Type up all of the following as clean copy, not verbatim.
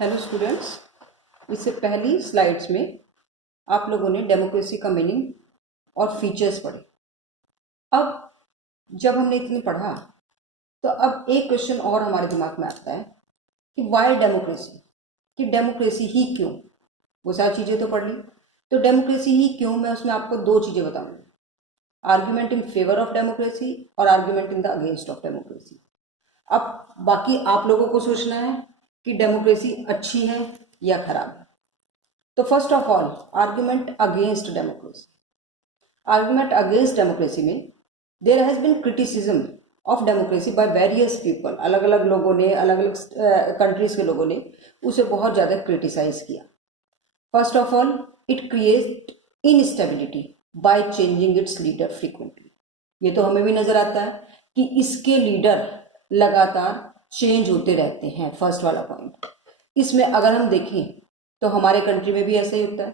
Hello students, इससे पहली slides में आप लोगों ने डेमोक्रेसी का मीनिंग और फीचर्स पढ़े। अब जब हमने इतनी पढ़ा तो अब एक क्वेश्चन और हमारे दिमाग में आता है कि वाई डेमोक्रेसी, कि डेमोक्रेसी ही क्यों। वो सारी चीज़ें तो पढ़ ली, तो डेमोक्रेसी ही क्यों, मैं उसमें आपको दो चीज़ें बताऊंगी, argument in favour of democracy और argument in the against of democracy. अब बाकी आप लोगों को सोचना है कि डेमोक्रेसी अच्छी है या खराब है। तो first of all argument against democracy. Argument against democracy में there has been criticism of democracy by various people. अलग अलग लोगों ने, अलग अलग कंट्रीज के लोगों ने उसे बहुत ज़्यादा क्रिटिसाइज किया। First of all, it create instability by changing it's leader frequently. ये तो हमें भी नजर आता है कि इसके लीडर लगातार चेंज होते रहते हैं। फर्स्ट वाला पॉइंट, इसमें अगर हम देखें तो हमारे कंट्री में भी ऐसा ही होता है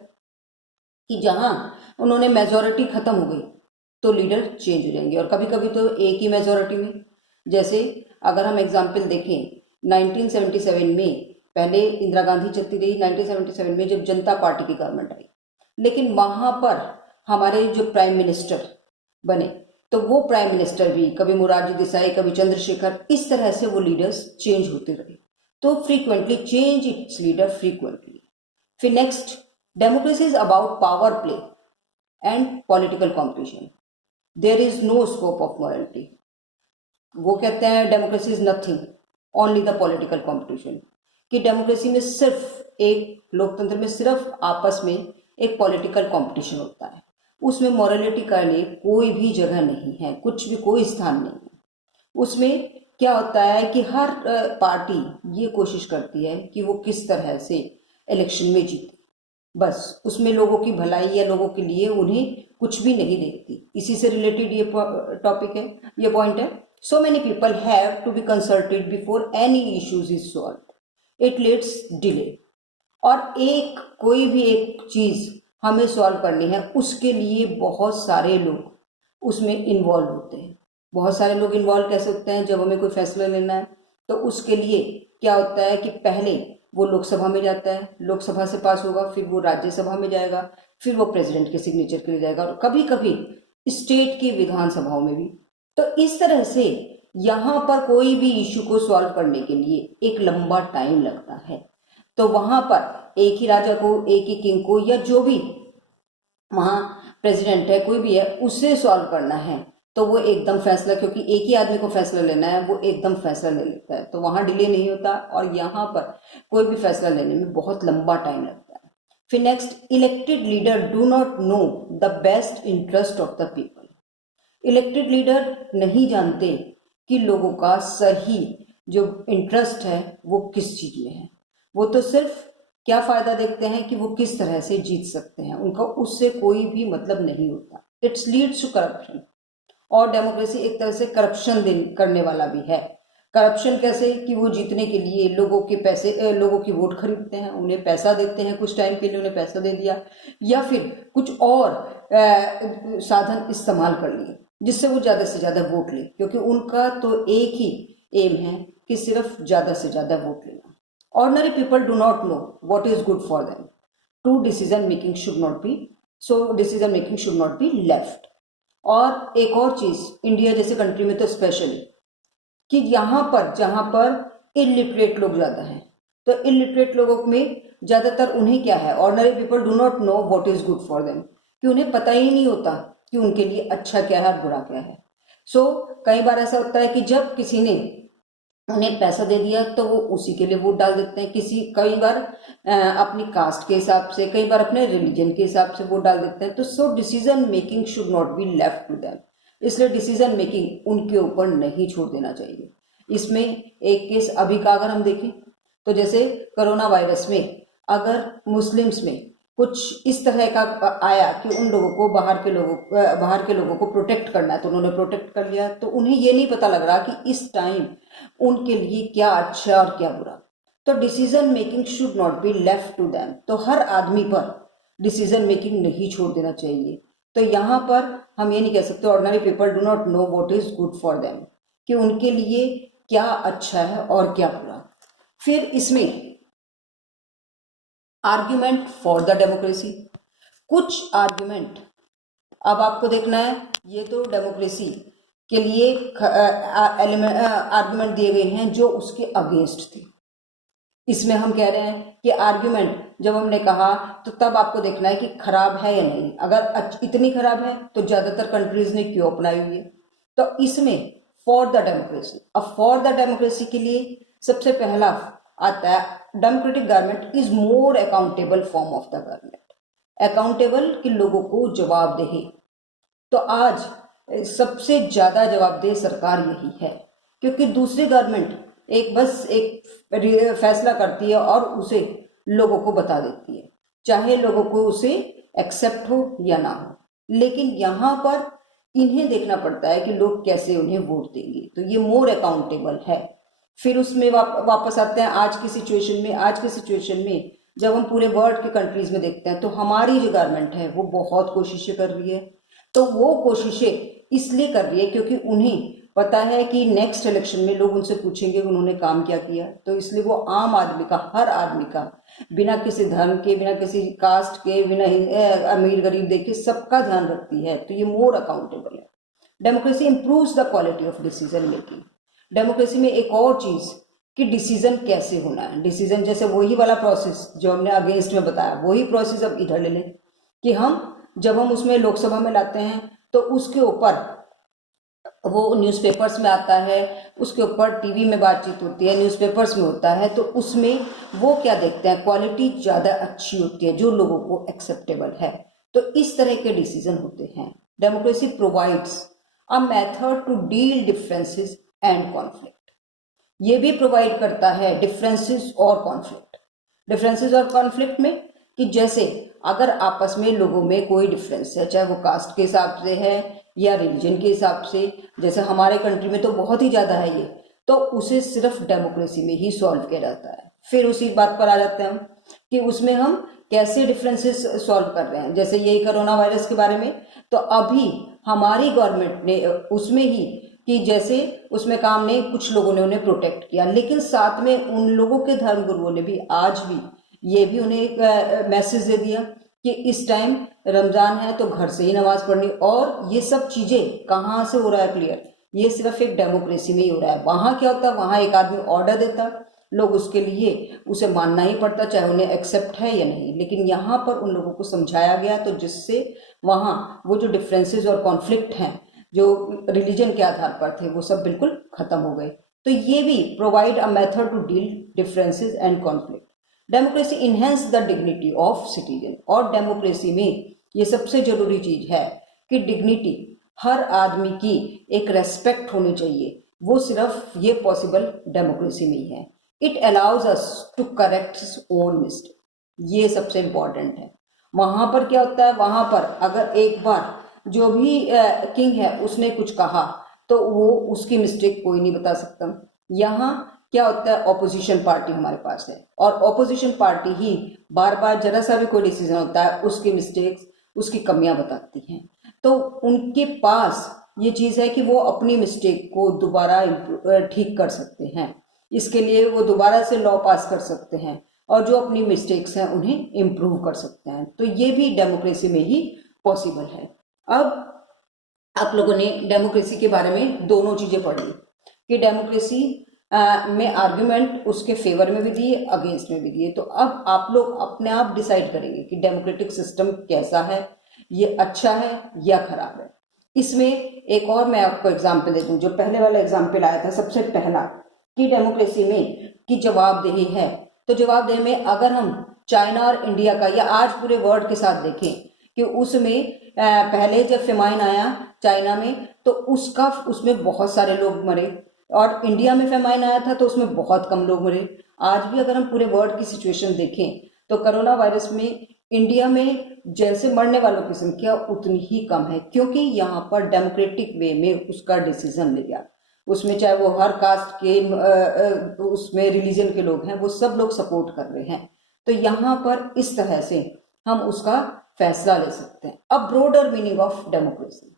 कि जहां उन्होंने मेजोरिटी खत्म हो गई तो लीडर चेंज हो जाएंगे, और कभी कभी तो एक ही मेजोरिटी में। जैसे अगर हम एग्जाम्पल देखें 1977 में, पहले इंदिरा गांधी चलती रही, 1977 में जब जनता पार्टी की गवर्नमेंट आई, लेकिन वहां पर हमारे जो प्राइम मिनिस्टर बने तो वो प्राइम मिनिस्टर भी कभी मोरारजी देसाई, कभी चंद्रशेखर, इस तरह से वो लीडर्स चेंज होते रहे। तो frequently change its leader frequently. फिर next, democracy is about power play and political competition. There is no scope of morality. वो कहते हैं democracy is nothing, only the political competition. कि डेमोक्रेसी में सिर्फ एक, लोकतंत्र में सिर्फ आपस में एक पॉलिटिकल कॉम्पिटिशन होता है, उसमें मॉरलिटी का लिए कोई भी जगह नहीं है, कुछ भी कोई स्थान नहीं है। उसमें क्या होता है कि हर पार्टी ये कोशिश करती है कि वो किस तरह से इलेक्शन में जीते, बस उसमें लोगों की भलाई या लोगों के लिए उन्हें कुछ भी नहीं देखती। इसी से रिलेटेड ये टॉपिक है, ये पॉइंट है। So many people have to be consulted before any issues is solve, it lets delay. और एक कोई भी एक चीज हमें सॉल्व करनी है, उसके लिए बहुत सारे लोग उसमें इन्वॉल्व होते हैं। बहुत सारे लोग इन्वॉल्व कैसे होते हैं, जब हमें कोई फैसला लेना है तो उसके लिए क्या होता है कि पहले वो लोकसभा में जाता है, लोकसभा से पास होगा, फिर वो राज्यसभा में जाएगा, फिर वो प्रेसिडेंट के सिग्नेचर के लिए जाएगा, और कभी कभी स्टेट की विधानसभाओं में भी। तो इस तरह से यहाँ पर कोई भी इश्यू को सॉल्व करने के लिए एक लंबा टाइम लगता है। तो वहां पर एक ही राजा को, एक ही किंग को, या जो भी वहां प्रेसिडेंट है, कोई भी है, उसे सॉल्व करना है तो वो एकदम फैसला, क्योंकि एक ही आदमी को फैसला लेना है, वो एकदम फैसला ले लेता है, तो वहां डिले नहीं होता। और यहाँ पर कोई भी फैसला लेने में बहुत लंबा टाइम लगता है। फिर next, elected leader do not know the best interest of the people. Elected leader नहीं जानते कि लोगों का सही जो इंटरेस्ट है वो किस चीज में है। वो तो सिर्फ क्या फायदा देखते हैं कि वो किस तरह से जीत सकते हैं, उनका उससे कोई भी मतलब नहीं होता। It's leads to corruption. और डेमोक्रेसी एक तरह से करप्शन करने वाला भी है। करप्शन कैसे, कि वो जीतने के लिए लोगों के पैसे, लोगों की वोट खरीदते हैं, उन्हें पैसा देते हैं, कुछ टाइम के लिए उन्हें पैसा दे दिया, या फिर कुछ और साधन इस्तेमाल कर लिए जिससे वो ज्यादा से ज्यादा वोट ले, क्योंकि उनका तो एक ही एम है कि सिर्फ ज्यादा से ज्यादा वोट लेना। Ordinary people do not know what is good for them, to decision making should not be, so decision making should not be left. और एक और चीज, इंडिया जैसे कंट्री में तो स्पेशली, कि यहाँ पर जहां पर इलिटरेट लोग ज्यादा हैं, तो इलिटरेट लोगों में ज्यादातर उन्हें क्या है, ordinary people do not know what is good for them, कि उन्हें पता ही नहीं होता कि उनके लिए अच्छा क्या है और बुरा क्या है। सो कई बार ऐसा होता है कि जब किसी ने उन्हें पैसा दे दिया तो वो उसी के लिए वोट डाल देते हैं, किसी कई बार अपनी कास्ट के हिसाब से, कई बार अपने रिलीजन के हिसाब से वोट डाल देते हैं। तो so decision making should not be left to them, इसलिए डिसीजन मेकिंग उनके ऊपर नहीं छोड़ देना चाहिए। इसमें एक केस अभी का अगर हम देखें तो जैसे कोरोना वायरस में अगर मुस्लिम्स में कुछ इस तरह का आया कि उन लोगों को, बाहर के लोगों को प्रोटेक्ट करना है, तो उन्होंने प्रोटेक्ट कर लिया, तो उन्हें ये नहीं पता लग रहा कि इस टाइम उनके लिए क्या अच्छा और क्या बुरा। तो decision making should not be left to them, तो हर आदमी पर डिसीजन मेकिंग नहीं छोड़ देना चाहिए। तो यहाँ पर हम ये नहीं कह सकते ordinary people do not know what is good for them, कि उनके लिए क्या अच्छा है और क्या बुरा। फिर इसमें आर्ग्यूमेंट फॉर द डेमोक्रेसी, कुछ आर्ग्यूमेंट अब आपको देखना है, ये तो डेमोक्रेसी के लिए आर्ग्यूमेंट दिए गए हैं जो उसके अगेंस्ट थे। इसमें हम कह रहे हैं कि आर्ग्यूमेंट जब हमने कहा तो तब आपको देखना है कि खराब है या नहीं। अगर इतनी खराब है तो ज़्यादातर कंट्रीज ने क्यों अपनाई हुई है। तो इसमें फॉर द डेमोक्रेसी, अब फॉर द डेमोक्रेसी के लिए सबसे पहला आता है democratic government is more accountable form of the government. Accountable कि लोगों को जवाबदेही, तो आज सबसे ज़्यादा जवाबदेह सरकार यही है, क्योंकि दूसरी गवर्नमेंट बस एक फैसला करती है और उसे लोगों को बता देती है, चाहे लोगों को उसे एक्सेप्ट हो या ना हो। लेकिन यहाँ पर इन्हें देखना पड़ता है कि लोग कैसे उन्हें वोट देंगे, तो ये मोर अकाउंटेबल है। फिर उसमें वापस आते हैं आज की सिचुएशन में। आज की सिचुएशन में जब हम पूरे वर्ल्ड के कंट्रीज में देखते हैं तो हमारी जो गवर्नमेंट है वो बहुत कोशिशें कर रही है। तो वो कोशिशें इसलिए कर रही है क्योंकि उन्हें पता है कि नेक्स्ट इलेक्शन में लोग उनसे पूछेंगे उन्होंने काम क्या किया। तो इसलिए वो आम आदमी का, हर आदमी का, बिना किसी धर्म के, बिना किसी कास्ट के, बिना अमीर गरीब देखे सबका ध्यान रखती है। तो ये मोर अकाउंटेबल है। Democracy improves the quality of decision making. Democracy में एक और चीज कि डिसीजन कैसे होना है। डिसीजन जैसे वही वाला प्रोसेस जो हमने अगेंस्ट में बताया, वही प्रोसेस अब इधर ले लें कि जब हम उसमें लोकसभा में लाते हैं तो उसके ऊपर वो न्यूज़पेपर्स में आता है, उसके ऊपर टीवी में बातचीत होती है, न्यूज़पेपर्स में होता है। तो उसमें वो क्या देखते हैं, क्वालिटी ज़्यादा अच्छी होती है जो लोगों को एक्सेप्टेबल है। तो इस तरह के डिसीजन होते हैं। Democracy provides a method to deal differences and conflict. ये भी प्रोवाइड करता है डिफरेंसेस और कॉन्फ्लिक्ट। डिफरेंसेस और कॉन्फ्लिक्ट में कि जैसे अगर आपस में लोगों में कोई डिफरेंस है, चाहे वो कास्ट के हिसाब से है या रिलीजन के हिसाब से, जैसे हमारे कंट्री में तो बहुत ही ज़्यादा है ये, तो उसे सिर्फ डेमोक्रेसी में ही सॉल्व किया जाता है। फिर उसी बात पर आ जाते हैं हम कि उसमें हम कैसे डिफरेंसेस सॉल्व कर रहे हैं। जैसे यही कोरोना वायरस के बारे में, तो अभी हमारी गवर्नमेंट ने उसमें ही कि जैसे उसमें काम ने कुछ लोगों ने उन्हें प्रोटेक्ट किया, लेकिन साथ में उन लोगों के धर्मगुरुओं ने भी आज भी ये भी उन्हें एक मैसेज दे दिया कि इस टाइम रमजान है तो घर से ही नमाज पढ़नी। और ये सब चीजें कहाँ से हो रहा है क्लियर, ये सिर्फ एक डेमोक्रेसी में ही हो रहा है। वहां क्या होता है, वहां एक आदमी ऑर्डर देता, लोग उसके लिए उसे मानना ही पड़ता, चाहे उन्हें एक्सेप्ट है या नहीं। लेकिन यहाँ पर उन लोगों को समझाया गया, तो जिससे वहाँ वो जो डिफरेंसेस और कॉन्फ्लिक्ट हैं जो रिलीजन के आधार पर थे वो सब बिल्कुल खत्म हो गए। तो ये भी provide a method to deal differences and conflict. Democracy enhance the dignity of citizen. और डेमोक्रेसी में ये सबसे जरूरी चीज है कि डिग्निटी, हर आदमी की एक रेस्पेक्ट होनी चाहिए। वो सिर्फ ये पॉसिबल डेमोक्रेसी में ही है। It allows us to correct his own mistake. ये सबसे इंपॉर्टेंट है। वहां पर क्या होता है, वहां पर अगर एक बार जो भी किंग है उसने कुछ कहा तो वो उसकी मिस्टेक कोई नहीं बता सकता। यहाँ क्या होता है, ऑपोजिशन पार्टी हमारे पास है और ऑपोजिशन पार्टी ही बार बार जरा सा भी कोई डिसीजन होता है उसकी मिस्टेक्स, उसकी कमियां बताती हैं। तो उनके पास ये चीज है कि वो अपनी मिस्टेक को दोबारा ठीक कर सकते हैं। इसके लिए वो दोबारा से लॉ पास कर सकते हैं और जो अपनी मिस्टेक्स हैं उन्हें इम्प्रूव कर सकते हैं। तो ये भी डेमोक्रेसी में ही पॉसिबल है। अब आप लोगों ने डेमोक्रेसी के बारे में दोनों चीजें पढ़ी कि डेमोक्रेसी में आर्ग्यूमेंट उसके फेवर में भी दिए, अगेंस्ट में भी दिए। तो अब आप लोग अपने आप डिसाइड करेंगे कि डेमोक्रेटिक सिस्टम कैसा है, ये अच्छा है या खराब है। इसमें एक और मैं आपको एग्जाम्पल दे दूं, जो पहले वाला एग्जाम्पल आया था सबसे पहला कि डेमोक्रेसी में कि जवाबदेही है। तो जवाबदेही में अगर हम चाइना और इंडिया का या आज पूरे वर्ल्ड के साथ देखें कि उसमें पहले जब फेमाइन आया चाइना में तो उसमें बहुत सारे लोग मरे, और इंडिया में फेमाइन आया था तो उसमें बहुत कम लोग मरे। आज भी अगर हम पूरे वर्ल्ड की सिचुएशन देखें तो कोरोना वायरस में इंडिया में जैसे मरने वालों की संख्या उतनी ही कम है, क्योंकि यहाँ पर डेमोक्रेटिक वे में उसका डिसीजन ले गया। उसमें चाहे वो हर कास्ट के उसमें रिलीजन के लोग हैं, वो सब लोग सपोर्ट कर रहे हैं। तो यहाँ पर इस तरह से हम उसका फैसला ले सकते हैं। अब broader meaning of democracy.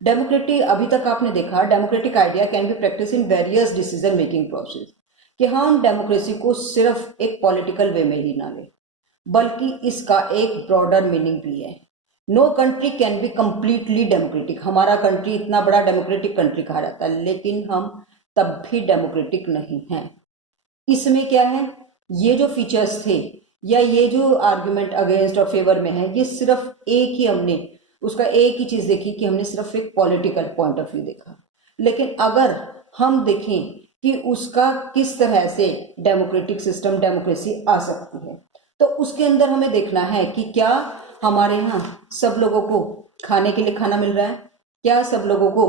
Democratic, अभी तक आपने देखा democratic idea can be practice in various decision making process, कि हम डेमोक्रेसी को सिर्फ एक पॉलिटिकल वे में ही ना लें, बल्कि इसका एक ब्रॉडर मीनिंग भी है। No country can be completely democratic. हमारा कंट्री इतना बड़ा डेमोक्रेटिक कंट्री कहा जाता है, लेकिन हम तब भी डेमोक्रेटिक नहीं हैं। इसमें क्या है, ये जो फीचर्स थे या ये जो आर्ग्यूमेंट अगेंस्ट और फेवर में है, ये सिर्फ एक ही हमने उसका एक ही चीज देखी कि हमने सिर्फ एक पॉलिटिकल पॉइंट ऑफ व्यू देखा। लेकिन अगर हम देखें कि उसका किस तरह से डेमोक्रेटिक सिस्टम, डेमोक्रेसी आ सकती है, तो उसके अंदर हमें देखना है कि क्या हमारे यहाँ सब लोगों को खाने के लिए खाना मिल रहा है, क्या सब लोगों को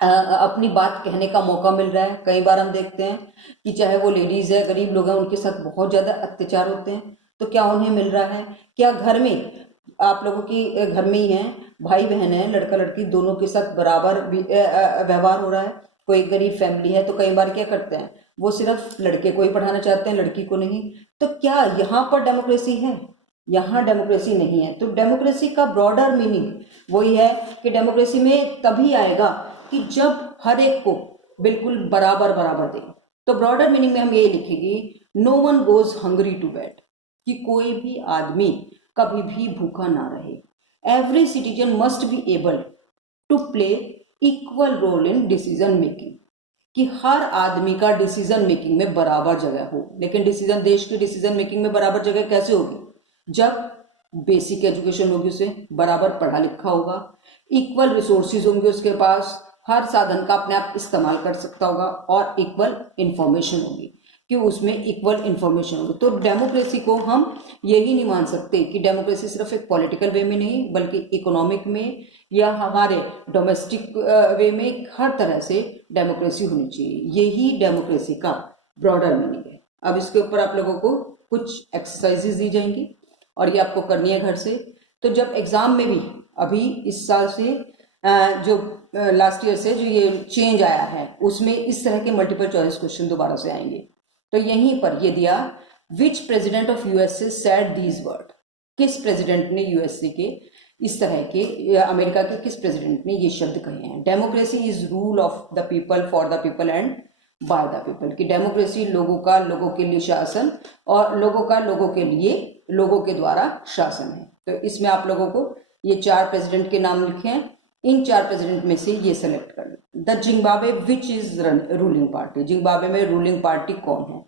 अपनी बात कहने का मौका मिल रहा है। कई बार हम देखते हैं कि चाहे वो लेडीज है, गरीब लोग हैं, उनके साथ बहुत ज्यादा अत्याचार होते हैं, तो क्या उन्हें मिल रहा है। क्या घर में आप लोगों की घर में ही है, भाई बहन है, लड़का लड़की दोनों के साथ बराबर व्यवहार हो रहा है। कोई गरीब फैमिली है तो कई बार क्या करते हैं, वो सिर्फ लड़के को ही पढ़ाना चाहते हैं, लड़की को नहीं। तो क्या यहाँ पर डेमोक्रेसी है? यहाँ डेमोक्रेसी नहीं है। तो डेमोक्रेसी का ब्रॉडर मीनिंग वही है कि डेमोक्रेसी में तभी आएगा कि जब हर एक को बिल्कुल बराबर बराबर दे। तो ब्रॉडर मीनिंग में हम ये लिखेंगे, no one goes hungry to bed, कि कोई भी आदमी कभी भी भूखा ना रहे। Every citizen must be able to play equal role in decision making, कि हर आदमी का डिसीजन मेकिंग में बराबर जगह हो। लेकिन डिसीजन, देश की डिसीजन मेकिंग में बराबर जगह कैसे होगी? जब बेसिक एजुकेशन होगी, उसे बराबर पढ़ा लिखा होगा, इक्वल रिसोर्सेज होंगे उसके पास, हर साधन का अपने आप इस्तेमाल कर सकता होगा, और इक्वल इंफॉर्मेशन होगी, कि उसमें इक्वल इंफॉर्मेशन होगी। तो डेमोक्रेसी को हम यही नहीं मान सकते कि डेमोक्रेसी सिर्फ एक पॉलिटिकल वे में नहीं, बल्कि इकोनॉमिक में या हमारे डोमेस्टिक वे में हर तरह से डेमोक्रेसी होनी चाहिए। यही डेमोक्रेसी का ब्रॉडर मीनिंग है। अब इसके ऊपर आप लोगों को कुछ एक्सरसाइजेज दी जाएंगी और ये आपको करनी है घर से। तो जब एग्जाम में भी अभी इस साल से जो लास्ट ईयर से जो ये चेंज आया है, उसमें इस तरह के मल्टीपल चॉइस क्वेश्चन दोबारा से आएंगे। तो यहीं पर ये दिया, which president of USA said these word, किस प्रेसिडेंट ने यूएसए के इस तरह के, अमेरिका के किस प्रेसिडेंट ने ये शब्द कहे हैं। Democracy is rule of the people, for the people and by the people, कि डेमोक्रेसी लोगों का लोगों के लिए शासन, और लोगों का लोगों के लिए लोगों के द्वारा शासन है। तो इसमें आप लोगों को ये 4 प्रेसिडेंट के नाम लिखे हैं, इन 4 प्रेसिडेंट में से ये सेलेक्ट कर लें। The Zimbabwe which is ruling party, Zimbabwe में रूलिंग पार्टी कौन है?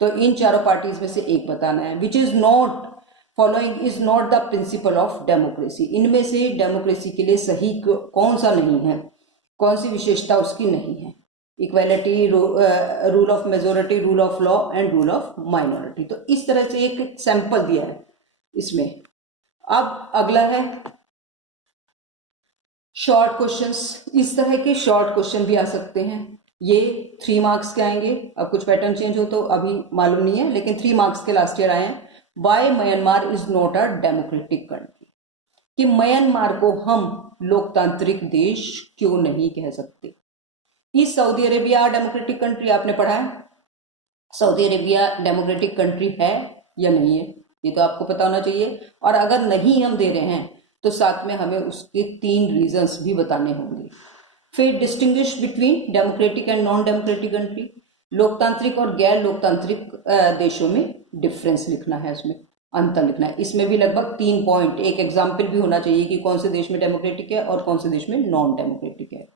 तो इन चारों पार्टीज में से एक बताना है। Which is not following is not the principle of democracy, इनमें से डेमोक्रेसी के लिए सही कौन सा नहीं है, कौन सी विशेषता उसकी नहीं है। Equality, rule of majority, rule of law and rule of minority. तो इस तरह से एक सैंपल दिया है इसमें। अब अगला है शॉर्ट क्वेश्चंस। इस तरह के शॉर्ट क्वेश्चन भी आ सकते हैं। ये 3 मार्क्स के आएंगे। अब कुछ पैटर्न चेंज हो तो अभी मालूम नहीं है, लेकिन 3 मार्क्स के लास्ट ईयर आए हैं। Why Myanmar is not a democratic country, कि म्यांमार को हम लोकतांत्रिक देश क्यों नहीं कह सकते। Is Saudi Arabia democratic country? आपने पढ़ा है सऊदी अरेबिया डेमोक्रेटिक कंट्री है या नहीं है, ये तो आपको पता होना चाहिए। और अगर नहीं हम दे रहे हैं तो साथ में हमें उसके 3 रीजंस भी बताने होंगे। फिर distinguish between democratic and non democratic country, लोकतांत्रिक और गैर लोकतांत्रिक देशों में डिफरेंस लिखना है, उसमें अंतर लिखना है। इसमें भी लगभग 3 पॉइंट, एक एग्जाम्पल भी होना चाहिए कि कौन से देश में डेमोक्रेटिक है और कौन से देश में नॉन डेमोक्रेटिक है।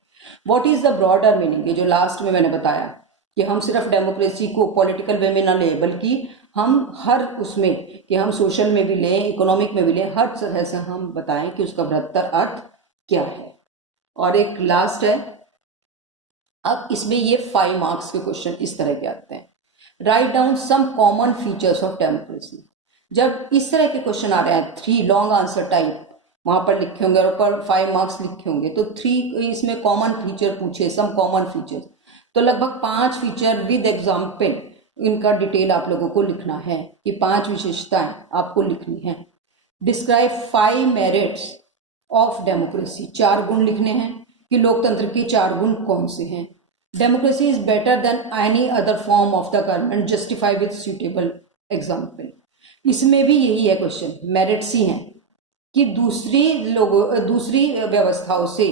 What is the broader meaning, ये जो लास्ट में मैंने बताया कि हम सिर्फ डेमोक्रेसी को पॉलिटिकल वे में ना लें, बल्कि हम हर उसमें, कि हम सोशल में भी लें, इकोनॉमिक में भी लें, हर तरह से हम बताएं कि उसका बृहत्तर अर्थ क्या है। और एक लास्ट है, अब इसमें ये 5 मार्क्स के क्वेश्चन इस तरह के आते हैं। Write down some common features of democracy. जब इस तरह के क्वेश्चन आ रहे हैं, 3 लॉन्ग आंसर टाइप वहां पर लिखे होंगे और ऊपर 5 मार्क्स लिखे होंगे, तो 3 इसमें कॉमन फीचर पूछे, सम कॉमन फीचर्स, तो लगभग 5 फीचर विद एग्जाम्पल, इनका डिटेल आप लोगों को लिखना है कि 5 विशेषताएं आपको लिखनी है। डिस्क्राइब 5 मेरिट्स ऑफ डेमोक्रेसी, 4 गुण लिखने हैं कि लोकतंत्र के 4 गुण कौन से हैं। Democracy is better than any other form of the government, justify with suitable example. इसमें भी यही है क्वेश्चन, मेरिट्स ही हैं कि दूसरी व्यवस्थाओं से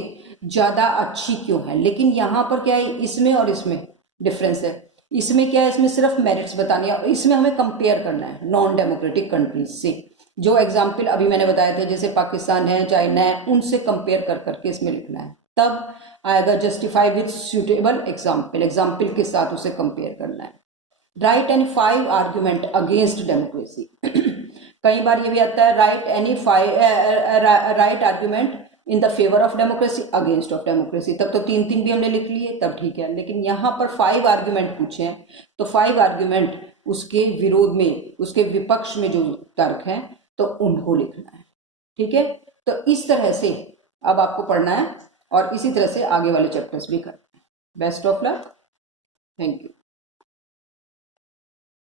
ज्यादा अच्छी क्यों है। लेकिन यहाँ पर क्या है, इसमें और इसमें डिफरेंस है। इसमें क्या है, इसमें सिर्फ मेरिट्स बताने हैं और इसमें हमें कंपेयर करना है नॉन डेमोक्रेटिक कंट्रीज से। जो एग्जाम्पल अभी मैंने बताए थे जैसे पाकिस्तान है, चाइना है, उनसे कंपेयर कर करके इसमें लिखना है। तब आएगा justify with suitable example, example के साथ उसे कंपेयर करना है। Right any 5 argument against democracy. कई बार ये भी आता है right any 5 right argument in the favour of democracy, against of democracy. तब तो 3 भी हमने लिख लिए, तब ठीक है। लेकिन यहाँ पर 5 आर्ग्यूमेंट पूछे हैं तो 5 आर्ग्यूमेंट उसके विरोध में, उसके विपक्ष में जो तर्क हैं तो उनको लिखना है। ठीक है, तो इस तरह से अब आपको पढ़ना है और इसी तरह से आगे वाले चैप्टर्स भी करना है। Best of luck, thank you.